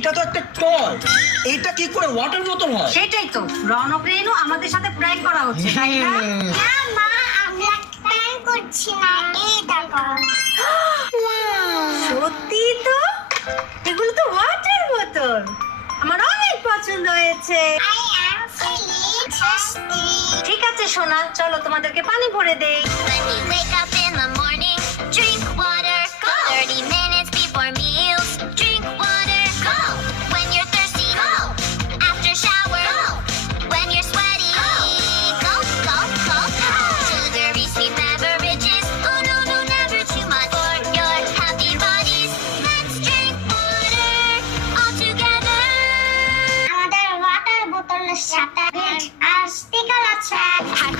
এইটা তো একটা টয়, এটা কি করে ওয়াটার বোতল হয়? সেটাই তো, রনক রেনু আমাদের সাথে প্র্যাঙ্ক করা হচ্ছে, তাই না? না মা, আমরা প্ল্যান করছি না, এই দেখো। সত্যি তো, এগুলো তো ওয়াটার বোতল, আমার অনেক পছন্দ হয়েছে। I am feeling thirsty. ঠিক আছে সোনা, চলো তোমাদেরকে পানি ভরে দেই। When we wake up in the morning, drink water. 30 minutes before meal